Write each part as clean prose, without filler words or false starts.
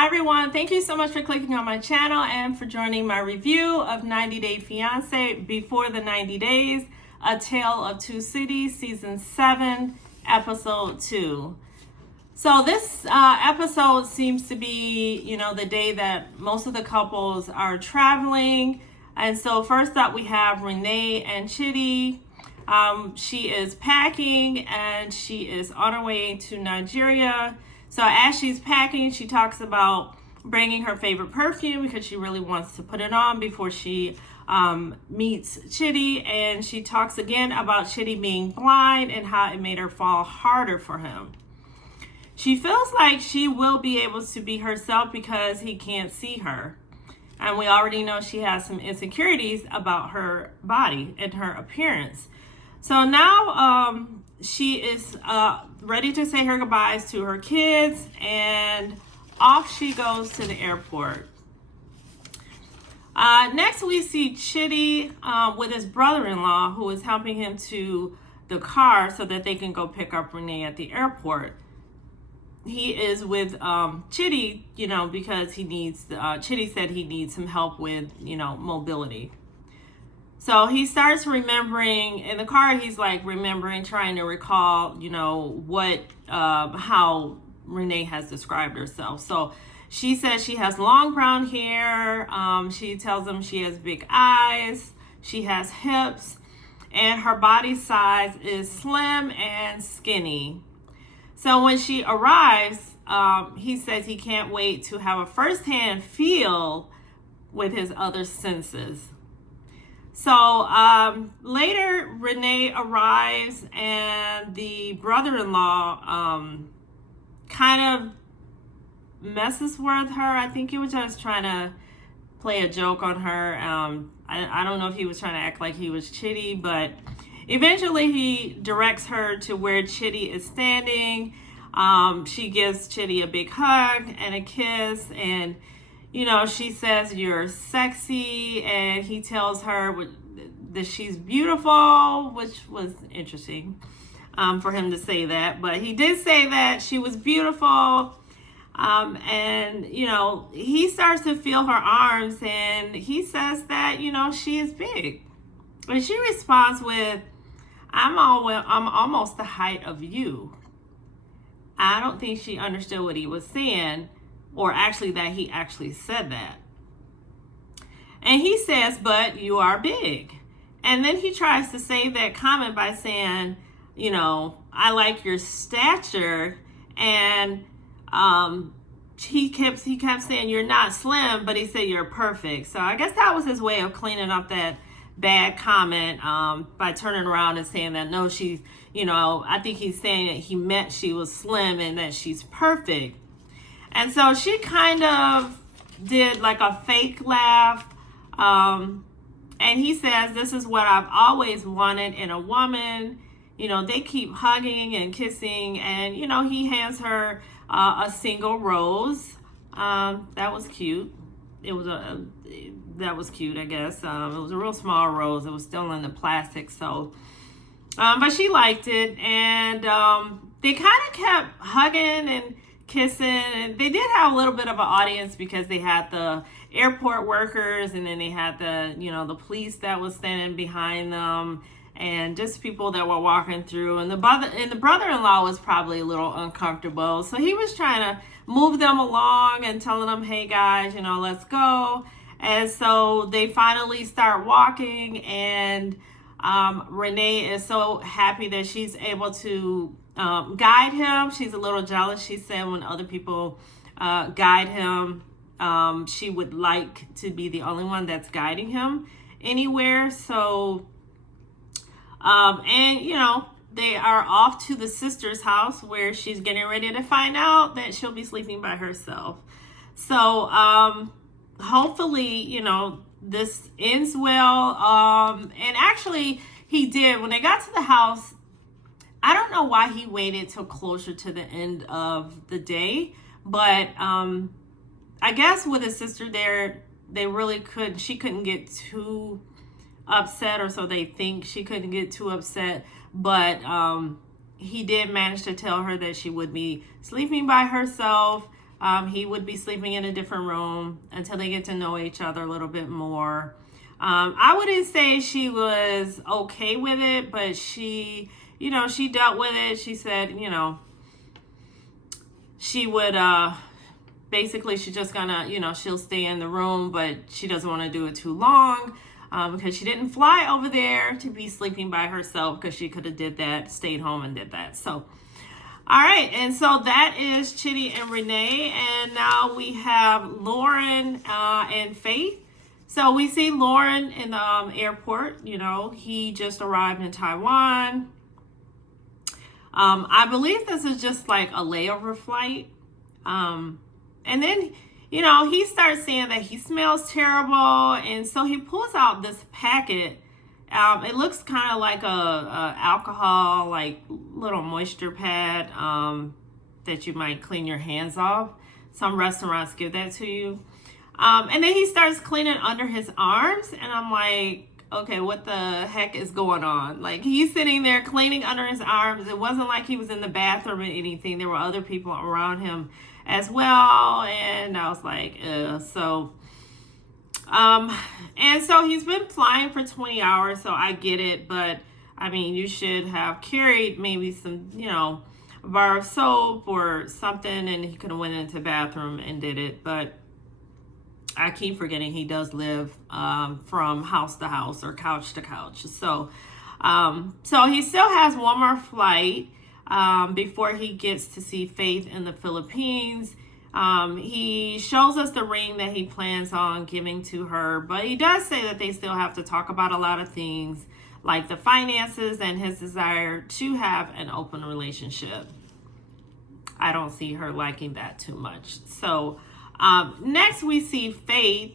Hi everyone, thank you so much for clicking on my channel and for joining my review of 90 Day Fiancé Before the 90 Days, A Tale of Two Cities, Season 7, Episode 2. So this episode seems to be, the day that most of the couples are traveling. And so first up we have Renee and Chitty. She is packing and she is on her way to Nigeria. So as she's packing, she talks about bringing her favorite perfume because she really wants to put it on before she meets Chitty. And she talks again about Chitty being blind and how it made her fall harder for him. She feels like she will be able to be herself because he can't see her. And we already know she has some insecurities about her body and her appearance. So now she is ready to say her goodbyes to her kids, and off she goes to the airport. Next we see Chitty with his brother-in-law, who is helping him to the car so that they can go pick up Renee at the airport. He is with Chitty, because he needs, Chitty said he needs some help with, mobility. So he starts remembering in the car. He's like remembering, trying to recall, how Renee has described herself. So she says she has long brown hair. She tells him she has big eyes. She has hips, and her body size is slim and skinny. So when she arrives, he says he can't wait to have a firsthand feel with his other senses. So later, Renee arrives, and the brother-in-law kind of messes with her. I think he was just trying to play a joke on her. I don't know if he was trying to act like he was Chitty, but eventually he directs her to where Chitty is standing. She gives Chitty a big hug and a kiss, and she says, "You're sexy," and he tells her that she's beautiful, which was interesting for him to say that. But he did say that she was beautiful, and, he starts to feel her arms, and he says that, she is big. And she responds with, I'm almost the height of you." I don't think she understood what he was saying, or actually that he actually said that. And he says, "But you are big." And then he tries to save that comment by saying, "I like your stature." And he kept saying, "You're not slim," but he said, "You're perfect." So I guess that was his way of cleaning up that bad comment by turning around and saying that, no, she's, I think he's saying that he meant she was slim and that she's perfect. And so she kind of did like a fake laugh. And he says, "This is what I've always wanted in a woman." They keep hugging and kissing, and, he hands her a single rose. That was cute. That was cute, I guess. It was a real small rose. It was still in the plastic, so. But she liked it, and they kind of kept hugging and kissing, and they did have a little bit of an audience because they had the airport workers, and then they had the police that was standing behind them, and just people that were walking through. And the brother-in-law was probably a little uncomfortable, so he was trying to move them along and telling them, "Hey guys, let's go." And so they finally start walking, and Renee is so happy that she's able to guide him. She's a little jealous, she said, when other people guide him. She would like to be the only one that's guiding him anywhere. So, they are off to the sister's house where she's getting ready to find out that she'll be sleeping by herself. So, hopefully, this ends well. And actually, he did. When they got to the house, I don't know why he waited till closer to the end of the day, but I guess with his sister there, she couldn't get too upset, or so they think. She couldn't get too upset, but he did manage to tell her that she would be sleeping by herself He would be sleeping in a different room until they get to know each other a little bit more. I wouldn't say she was okay with it, but she dealt with it. She said, she would, basically, she's just gonna, she'll stay in the room, but she doesn't want to do it too long, because she didn't fly over there to be sleeping by herself, because she could have did that, stayed home and did that. So, all right, and so that is Chitty and Renee, and now we have Lauren and Faith. So we see Lauren in the airport. He just arrived in Taiwan. I believe this is just like a layover flight. And then, he starts saying that he smells terrible. And so he pulls out this packet. It looks kind of like a alcohol, like little moisture pad that you might clean your hands off. Some restaurants give that to you. And then he starts cleaning under his arms. And I'm like, okay, what the heck is going on? Like, he's sitting there cleaning under his arms. It wasn't like he was in the bathroom or anything. There were other people around him as well. And I was like, so, and so he's been flying for 20 hours. So I get it. But I mean, you should have carried maybe some, a bar of soap or something. And he could have went into the bathroom and did it. But I keep forgetting he does live from house to house or couch to couch. So he still has one more flight before he gets to see Faith in the Philippines. He shows us the ring that he plans on giving to her, but he does say that they still have to talk about a lot of things, like the finances and his desire to have an open relationship. I don't see her liking that too much. So next we see Faith.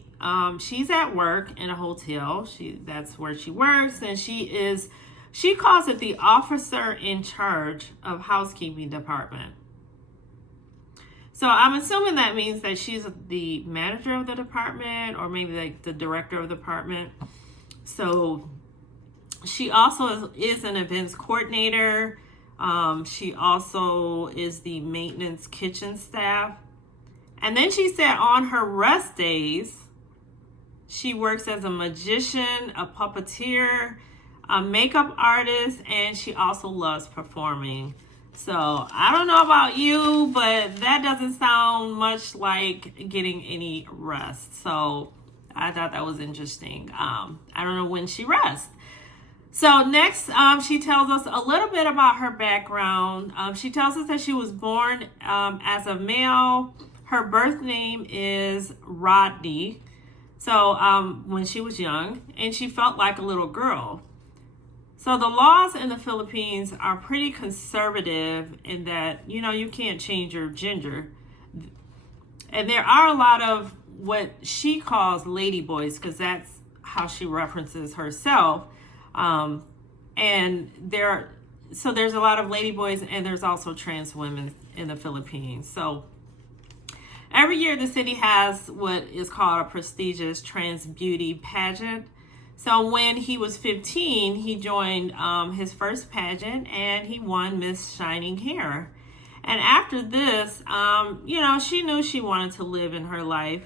She's at work in a hotel. That's where she works, and she calls it the officer in charge of housekeeping department. So I'm assuming that means that she's the manager of the department, or maybe like the director of the department. So she also is an events coordinator. She also is the maintenance kitchen staff. And then she said on her rest days, she works as a magician, a puppeteer, a makeup artist, and she also loves performing. So I don't know about you, but that doesn't sound much like getting any rest. So I thought that was interesting. I don't know when she rests. So next, she tells us a little bit about her background. She tells us that she was born as a male. Her birth name is Rodney. So when she was young, and she felt like a little girl. So the laws in the Philippines are pretty conservative in that, you can't change your gender. And there are a lot of what she calls ladyboys, because that's how she references herself. And there's a lot of ladyboys, and there's also trans women in the Philippines. So every year the city has what is called a prestigious trans beauty pageant. So when he was 15, he joined his first pageant, and he won Miss Shining Hair. And after this, she knew she wanted to live in her life.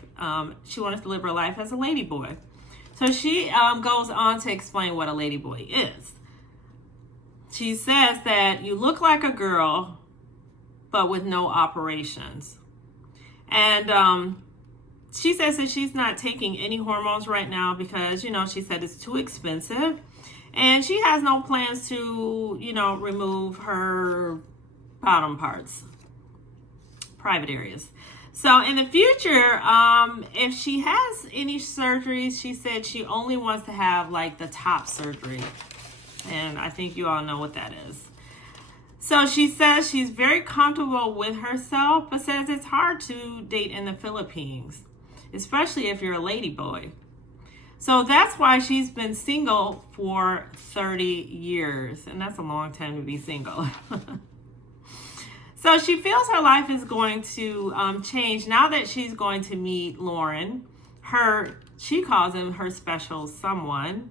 She wanted to live her life as a ladyboy. So she goes on to explain what a ladyboy is. She says that you look like a girl, but with no operations. And she says that she's not taking any hormones right now because, she said it's too expensive. And she has no plans to, remove her bottom parts, private areas. So in the future, if she has any surgeries, she said she only wants to have like the top surgery. And I think you all know what that is. So she says she's very comfortable with herself, but says it's hard to date in the Philippines, especially if you're a ladyboy. So that's why she's been single for 30 years. And that's a long time to be single. So she feels her life is going to change now that she's going to meet Lauren. She calls him her special someone,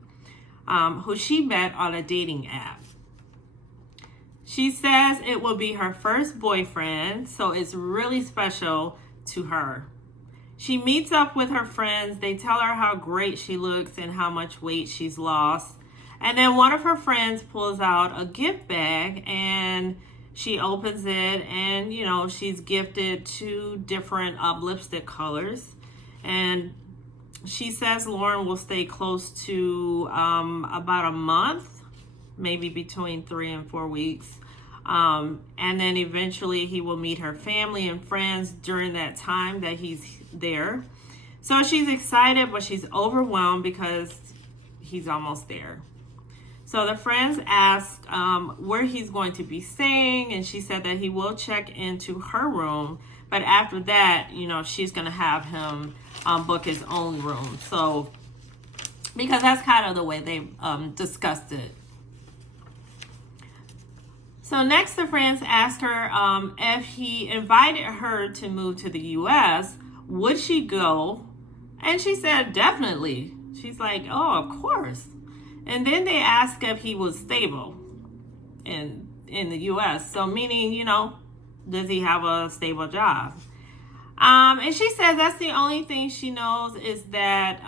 who she met on a dating app. She says it will be her first boyfriend, so it's really special to her. She meets up with her friends. They tell her how great she looks and how much weight she's lost. And then one of her friends pulls out a gift bag and she opens it, and she's gifted 2 different lipstick colors. And she says Lauren will stay close to about a month, maybe between 3 and 4 weeks. And then eventually he will meet her family and friends during that time that he's there. So she's excited, but she's overwhelmed because he's almost there. So the friends asked where he's going to be staying, and she said that he will check into her room, but after that, she's going to have him book his own room. So, because that's kind of the way they discussed it. So next, the friends asked her if he invited her to move to the U.S., would she go? And she said, definitely. She's like, oh, of course. And then they asked if he was stable in the U.S. So meaning, does he have a stable job? And she says that's the only thing she knows is that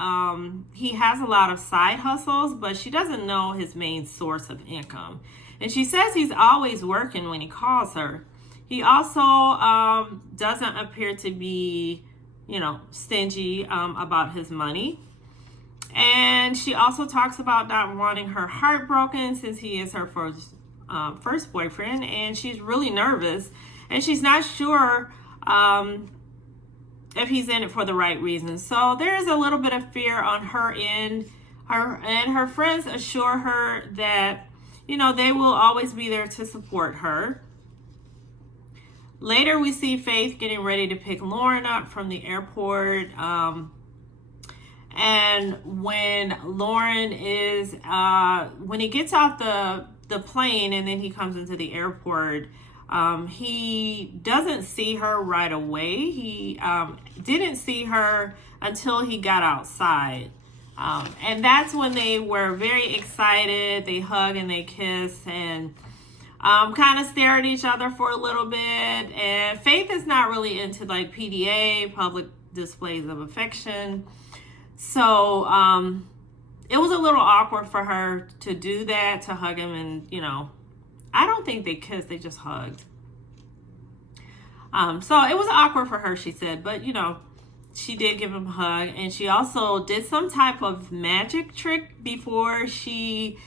he has a lot of side hustles, but she doesn't know his main source of income. And she says he's always working when he calls her. He also doesn't appear to be, stingy about his money. And she also talks about not wanting her heart broken since he is her first boyfriend, and she's really nervous, and she's not sure if he's in it for the right reasons. So there's a little bit of fear on her end. Her friends assure her that they will always be there to support her. Later, we see Faith getting ready to pick Lauren up from the airport. And when Lauren is, when he gets off the plane and then he comes into the airport, he doesn't see her right away. He didn't see her until he got outside. And that's when they were very excited. They hug and they kiss and kind of stare at each other for a little bit. And Faith is not really into like PDA, public displays of affection. So it was a little awkward for her to do that, to hug him. And, I don't think they kissed. They just hugged. So it was awkward for her, she said. But, she did give him a hug. And she also did some type of magic trick before she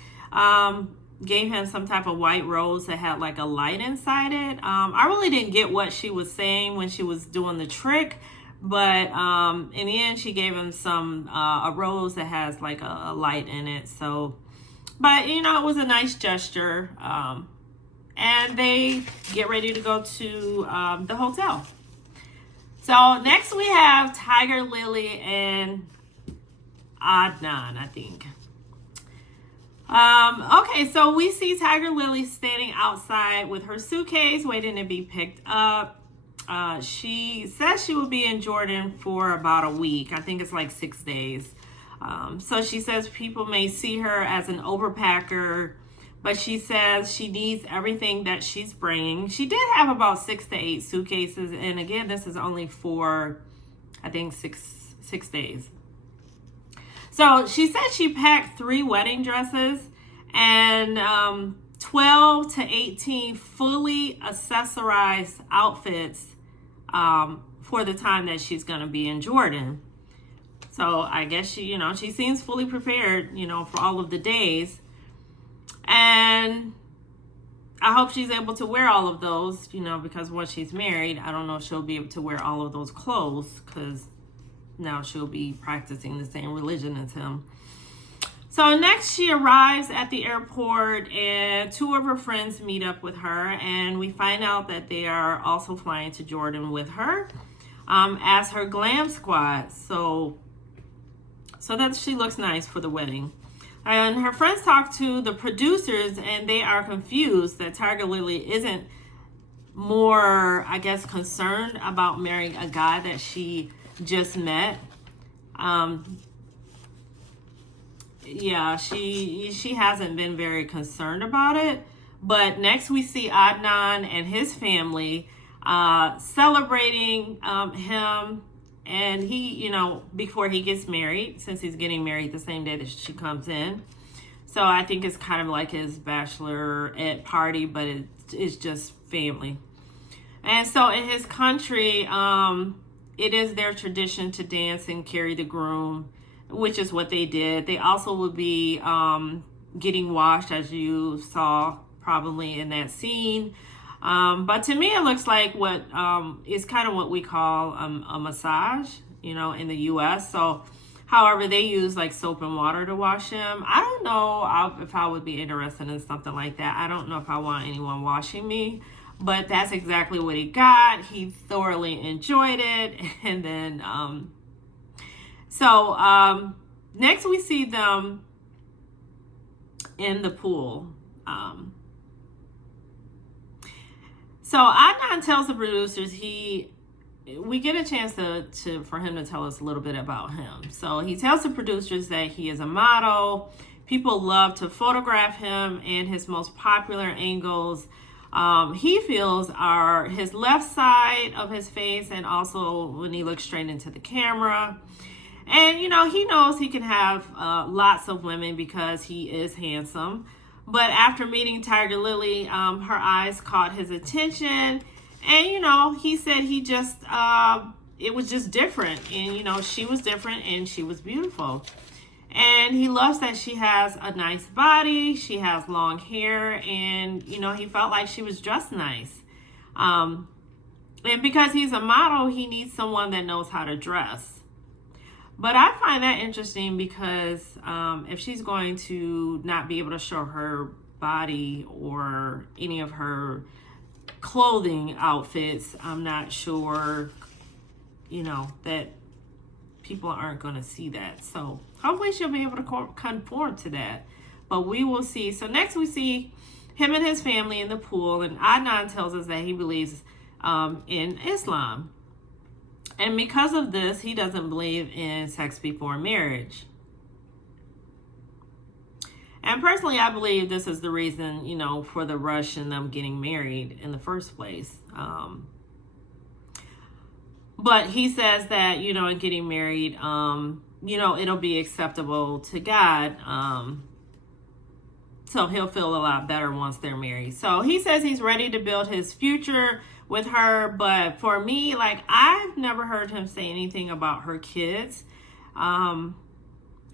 gave him some type of white rose that had like a light inside it. I really didn't get what she was saying when she was doing the trick. But in the end, she gave him a rose that has like a light in it. So, but it was a nice gesture. And they get ready to go to the hotel. So next we have Tiger Lily and Adnan, I think. Okay, so we see Tiger Lily standing outside with her suitcase waiting to be picked up. She says she will be in Jordan for about a week. I think it's like 6 days. So she says people may see her as an overpacker, but she says she needs everything that she's bringing. She did have about 6 to 8 suitcases. And again, this is only for, I think, six days. So she said she packed 3 wedding dresses and 12 to 18 fully accessorized outfits for the time that she's going to be in Jordan. So I guess she seems fully prepared, for all of the days. And I hope she's able to wear all of those, because once she's married, I don't know if she'll be able to wear all of those clothes because now she'll be practicing the same religion as him. So next she arrives at the airport and 2 of her friends meet up with her, and we find out that they are also flying to Jordan with her as her glam squad. So that she looks nice for the wedding. And her friends talk to the producers and they are confused that Tiger Lily isn't more, I guess, concerned about marrying a guy that she just met. She hasn't been very concerned about it. But next we see Adnan and his family. celebrating him. And he, you know, before he gets married, since he's getting married the same day that she comes in. So I think it's kind of like his bachelorette party, but it's just family. And so in his country, it is their tradition to dance and carry the groom, which is what they did. They also would be getting washed, as you saw probably in that scene. But to me, it looks like what is kind of what we call a massage, you know, in the U.S. So, however, they use like soap and water to wash him. I don't know if I would be interested in something like that. I don't know if I want anyone washing me, but that's exactly what he got. He thoroughly enjoyed it. And then, next we see them in the pool. So Adnan tells the producers we get a chance for him to tell us a little bit about him. So he tells the producers that he is a model. People love to photograph him, and his most popular angles he feels are his left side of his face, and also when he looks straight into the camera. And, you know, he knows he can have lots of women because he is handsome. But after meeting Tiger Lily, her eyes caught his attention. And, you know, he said he just, it was just different. And, you know, she was different and she was beautiful. And he loves that she has a nice body. She has long hair. And, you know, he felt like she was dressed nice. And because he's a model, he needs someone that knows how to dress. But I find that interesting because if she's going to not be able to show her body or any of her clothing outfits, I'm not sure, you know, that people aren't going to see that. So hopefully she'll be able to conform to that. But we will see. So next we see him and his family in the pool. And Adnan tells us that he believes in Islam. And because of this, he doesn't believe in sex before marriage. And personally, I believe this is the reason, you know, for the rush in them getting married in the first place. But he says that, you know, in getting married, you know, it'll be acceptable to God. So he'll feel a lot better once they're married. So he says he's ready to build his future with her. But for me, like, I've never heard him say anything about her kids. I'm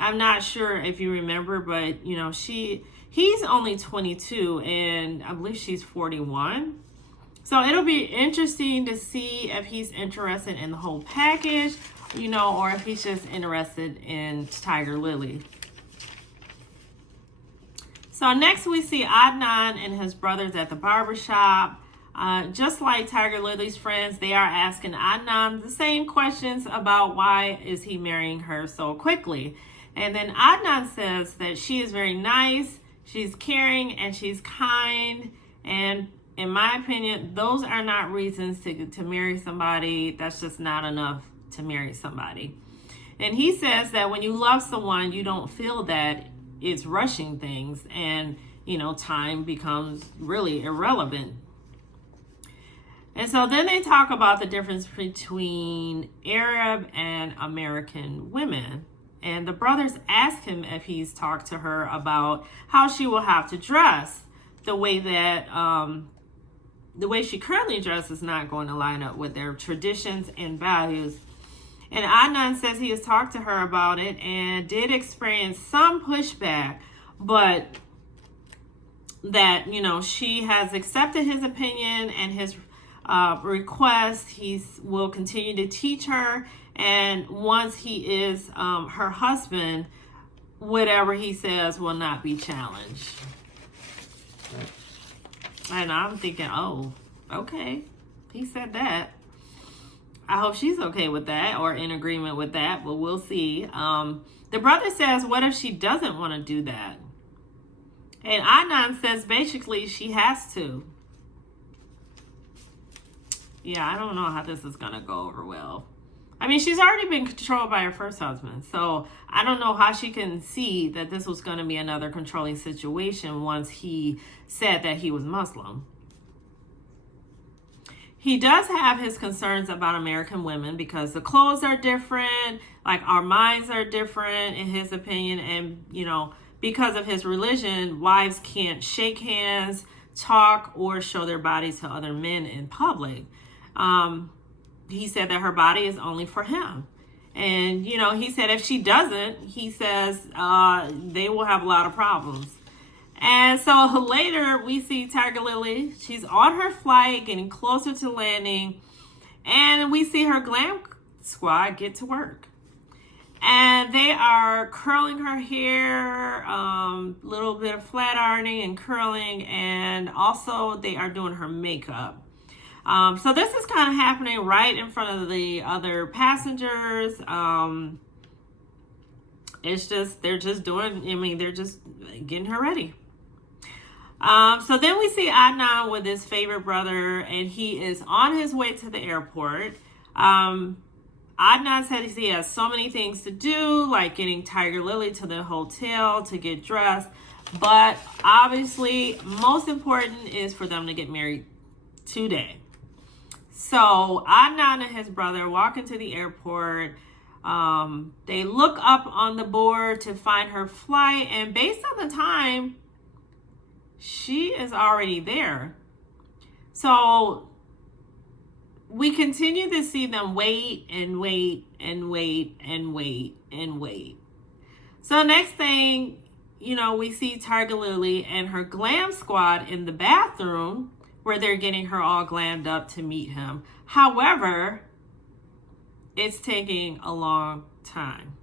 not sure if you remember, but, you know, he's only 22 and I believe she's 41. So it'll be interesting to see if he's interested in the whole package, you know, or if he's just interested in Tiger Lily. So next we see Adnan and his brothers at the barbershop. Just like Tiger Lily's friends, they are asking Adnan the same questions about why is he marrying her so quickly. And then Adnan says that she is very nice, she's caring, and she's kind. And in my opinion, those are not reasons to marry somebody. That's just not enough to marry somebody. And he says that when you love someone, you don't feel that it's rushing things, and, you know, time becomes really irrelevant. And so then they talk about the difference between Arab and American women. And the brothers ask him if he's talked to her about how she will have to dress. The way that, the way she currently dresses is not going to line up with their traditions and values. And Adnan says he has talked to her about it and did experience some pushback, but that, you know, she has accepted his opinion and his request. He will continue to teach her, and once he is her husband, whatever he says will not be challenged. And I'm thinking, oh, okay, he said that. I hope she's okay with that or in agreement with that, but we'll see. The brother says, what if she doesn't want to do that? And Adnan says basically she has to. Yeah, I don't know how this is going to go over well. I mean, she's already been controlled by her first husband, so I don't know how she can see that this was going to be another controlling situation once he said that he was Muslim. he does have his concerns about American women because the clothes are different, like our minds are different in his opinion, and because of his religion, wives can't shake hands, talk, or show their bodies to other men in public. He said that her body is only for him. And, he said if she doesn't, he says they will have a lot of problems. And so later we see Tiger Lily. She's on her flight, getting closer to landing. And we see her glam squad get to work. And they are curling her hair, little bit of flat ironing and curling. And also they are doing her makeup. So this is kind of happening right in front of the other passengers. They're just getting her ready. So then we see Adnan with his favorite brother, and he is on his way to the airport. Adnan said he has so many things to do, like getting Tiger Lily to the hotel to get dressed. But obviously, most important is for them to get married today. So Adnan and his brother walk into the airport. They look up on the board to find her flight, and based on the time, she is already there. So we continue to see them wait and wait and wait and wait and wait. So next thing, we see Tiger Lily and her glam squad in the bathroom where they're getting her all glammed up to meet him. However, it's taking a long time.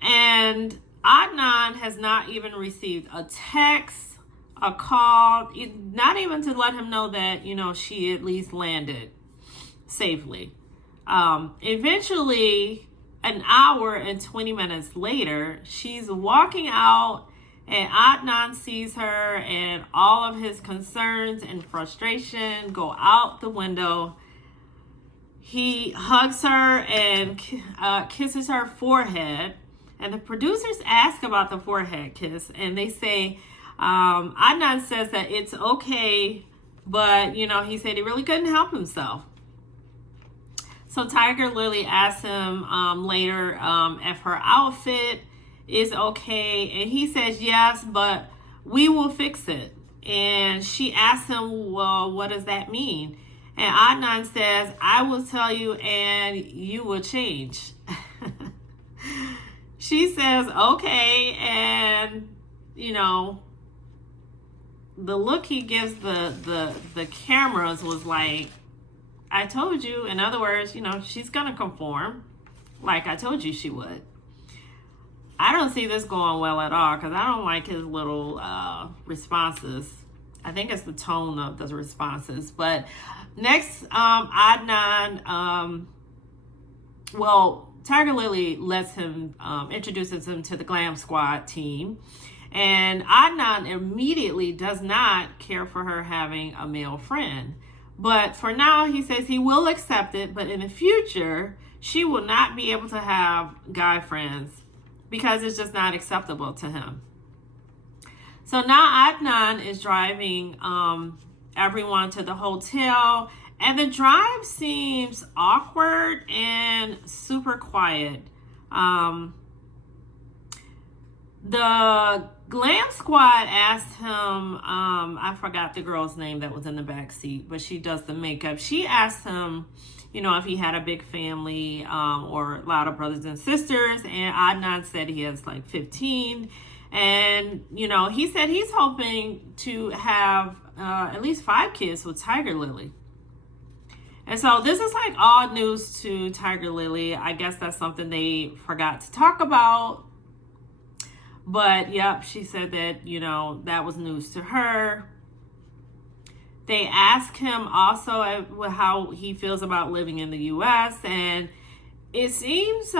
And Adnan has not even received a text, a call, not even to let him know that, she at least landed safely. Eventually, an hour and 20 minutes later, she's walking out, and Adnan sees her, and all of his concerns and frustration go out the window. He hugs her and kisses her forehead. And the producers ask about the forehead kiss, and they say, Adnan says that it's okay, but, he said he really couldn't help himself. So Tiger Lily asks him later if her outfit is okay, and he says yes, but we will fix it. And she asks him, well, what does that mean? And Adnan says, I will tell you and you will change. She says, okay, and, the look he gives the cameras was like, I told you. In other words, she's going to conform like I told you she would. I don't see this going well at all because I don't like his little responses. I think it's the tone of the responses. But next, Adnan, Tiger Lily lets him, introduces him to the Glam Squad team. And Adnan immediately does not care for her having a male friend. But for now, he says he will accept it. But in the future, she will not be able to have guy friends because it's just not acceptable to him. So now Adnan is driving everyone to the hotel. And the drive seems awkward and super quiet. The Glam Squad asked him, I forgot the girl's name that was in the back seat, but she does the makeup. She asked him, if he had a big family or a lot of brothers and sisters. And Adnan said he has like 15. And, he said he's hoping to have at least 5 kids with Tiger Lily. And so this is like all news to Tiger Lily. I guess that's something they forgot to talk about. But, yep, she said that, that was news to her. They asked him also how he feels about living in the U.S. And it seems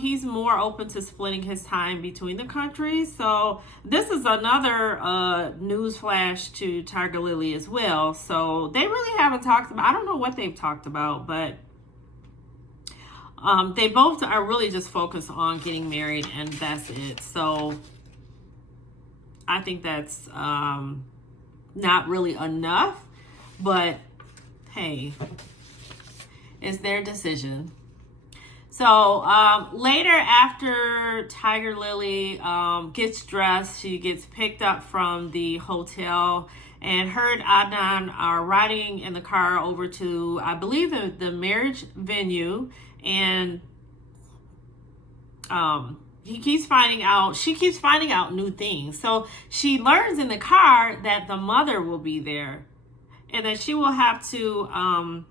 he's more open to splitting his time between the countries. So this is another news flash to Tiger Lily as well. So they really haven't talked about, I don't know what they've talked about, but they both are really just focused on getting married, and that's it. So I think that's not really enough. But hey, it's their decision. So later, after Tiger Lily gets dressed, she gets picked up from the hotel, and her and Adnan are riding in the car over to, I believe, the marriage venue. And she keeps finding out new things. So she learns in the car that the mother will be there, and that she will have to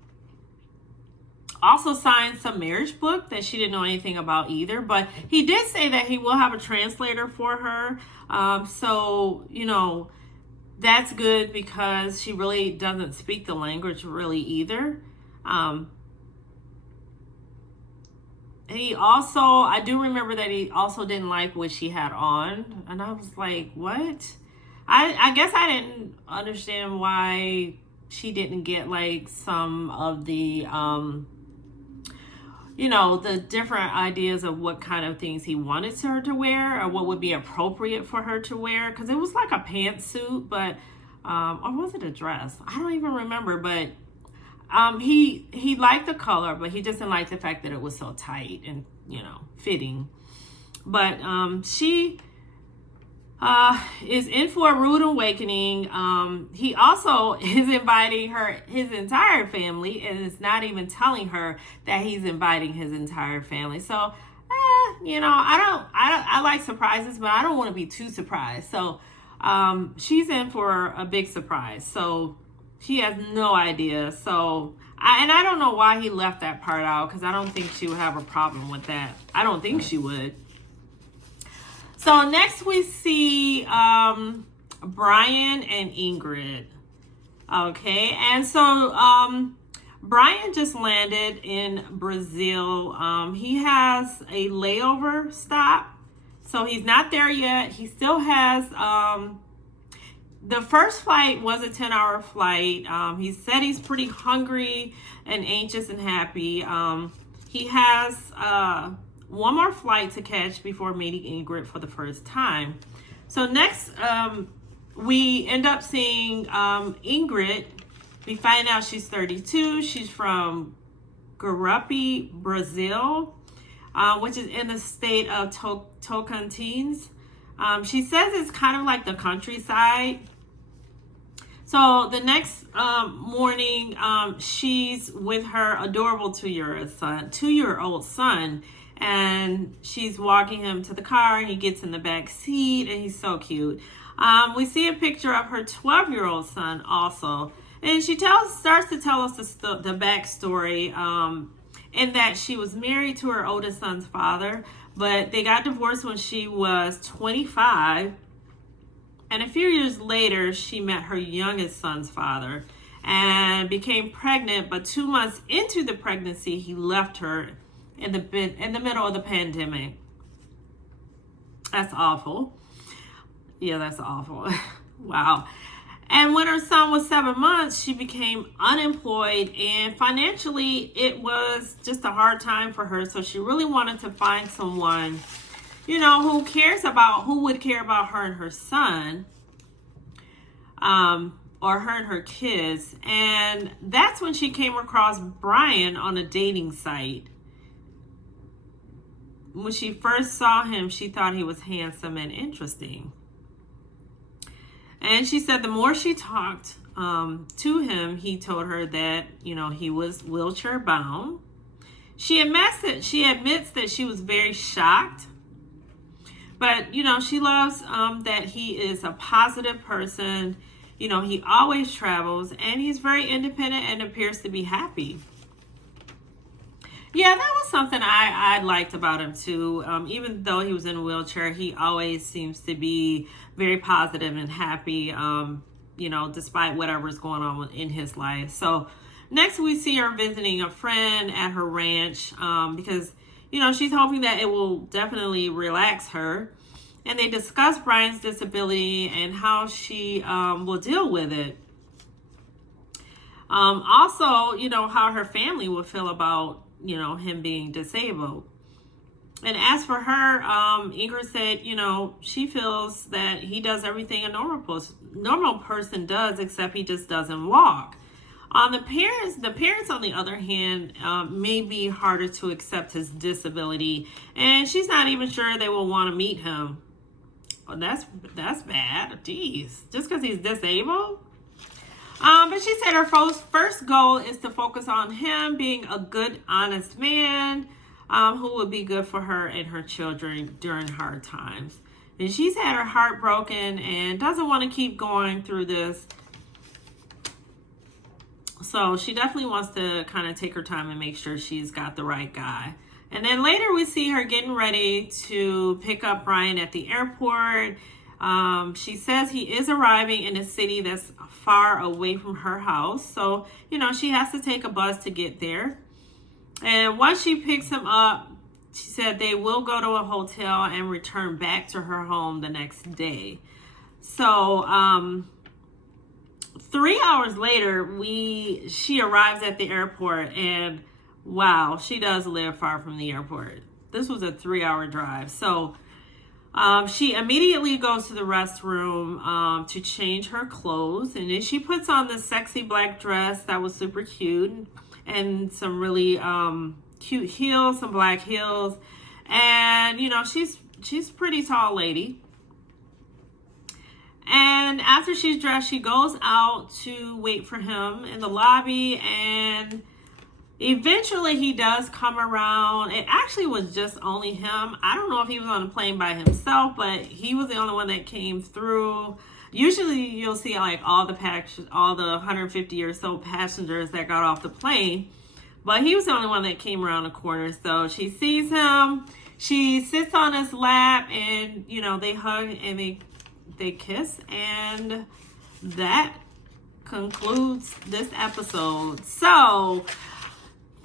also sign some marriage book that she didn't know anything about either. But he did say that he will have a translator for her. So, that's good, because she really doesn't speak the language really either. I do remember that he also didn't like what she had on. And I was like, what? I guess I didn't understand why she didn't get like some of the, the different ideas of what kind of things he wanted her to wear, or what would be appropriate for her to wear. Because it was like a pantsuit, but, or was it a dress? I don't even remember, but he liked the color, but he just didn't like the fact that it was so tight and, fitting. But she is in for a rude awakening. He also is inviting his entire family, and is not even telling her that he's inviting his entire family. So, I like surprises, but I don't want to be too surprised. So, she's in for a big surprise. So she has no idea. So, I don't know why he left that part out, because I don't think she would have a problem with that. I don't think she would. So next we see Brian and Ingrid. Okay, and so Brian just landed in Brazil. He has a layover stop, so he's not there yet. He still has the first flight was a 10-hour flight. He said he's pretty hungry and anxious and happy. He has one more flight to catch before meeting Ingrid for the first time. So next, we end up seeing Ingrid. We find out she's 32. She's from Gurupi, Brazil, which is in the state of Tocantins. She says it's kind of like the countryside. So the next morning, she's with her adorable 2-year-old son, and she's walking him to the car, and he gets in the back seat, and he's so cute. We see a picture of her 12-year-old son also, and she starts to tell us the backstory, in that she was married to her oldest son's father, but they got divorced when she was 25. And a few years later, she met her youngest son's father and became pregnant. But 2 months into the pregnancy, he left her in the middle of the pandemic. That's awful. Yeah, that's awful. Wow. And when her son was 7 months, she became unemployed, and financially it was just a hard time for her. So she really wanted to find someone, who would care about her and her son, or her and her kids. And that's when she came across Brian on a dating site. When she first saw him, she thought he was handsome and interesting. And she said the more she talked to him, he told her that, he was wheelchair bound. She admits that she was very shocked. But, she loves that he is a positive person. He always travels, and he's very independent and appears to be happy. Yeah, that was something I liked about him too. Even though he was in a wheelchair, he always seems to be very positive and happy, despite whatever's going on in his life. So next we see her visiting a friend at her ranch, because, she's hoping that it will definitely relax her. And they discuss Brian's disability and how she will deal with it. Also, how her family will feel about, him being disabled. And as for her, Ingrid said, she feels that he does everything a normal person does, except he just doesn't walk. On the parents on the other hand, may be harder to accept his disability, and she's not even sure they will want to meet him. Oh, that's bad. Jeez, just because he's disabled. But she said her first goal is to focus on him being a good, honest man, who would be good for her and her children during hard times. And she's had her heart broken and doesn't want to keep going through this. So she definitely wants to kind of take her time and make sure she's got the right guy. And then later we see her getting ready to pick up Brian at the airport. She says he is arriving in a city that's far away from her house. So, she has to take a bus to get there. And once she picks him up, she said they will go to a hotel and return back to her home the next day. So, 3 hours later, she arrives at the airport, and wow, she does live far from the airport. This was a 3-hour drive. So she immediately goes to the restroom to change her clothes, and then she puts on this sexy black dress that was super cute, and some really cute heels, some black heels, and she's a pretty tall lady. And after she's dressed, she goes out to wait for him in the lobby, and eventually he does come around. It actually was just only him. I don't know if he was on the plane by himself, but he was the only one that came through. Usually you'll see like all the 150 or so passengers that got off the plane, but he was the only one that came around the corner. So she sees him, she sits on his lap, and they hug and they kiss, and that concludes this episode. So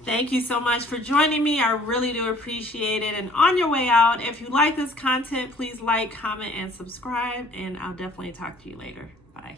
thank you so much for joining me. I really do appreciate it. And on your way out, if you like this content, please like, comment, and subscribe, and I'll definitely talk to you later. Bye.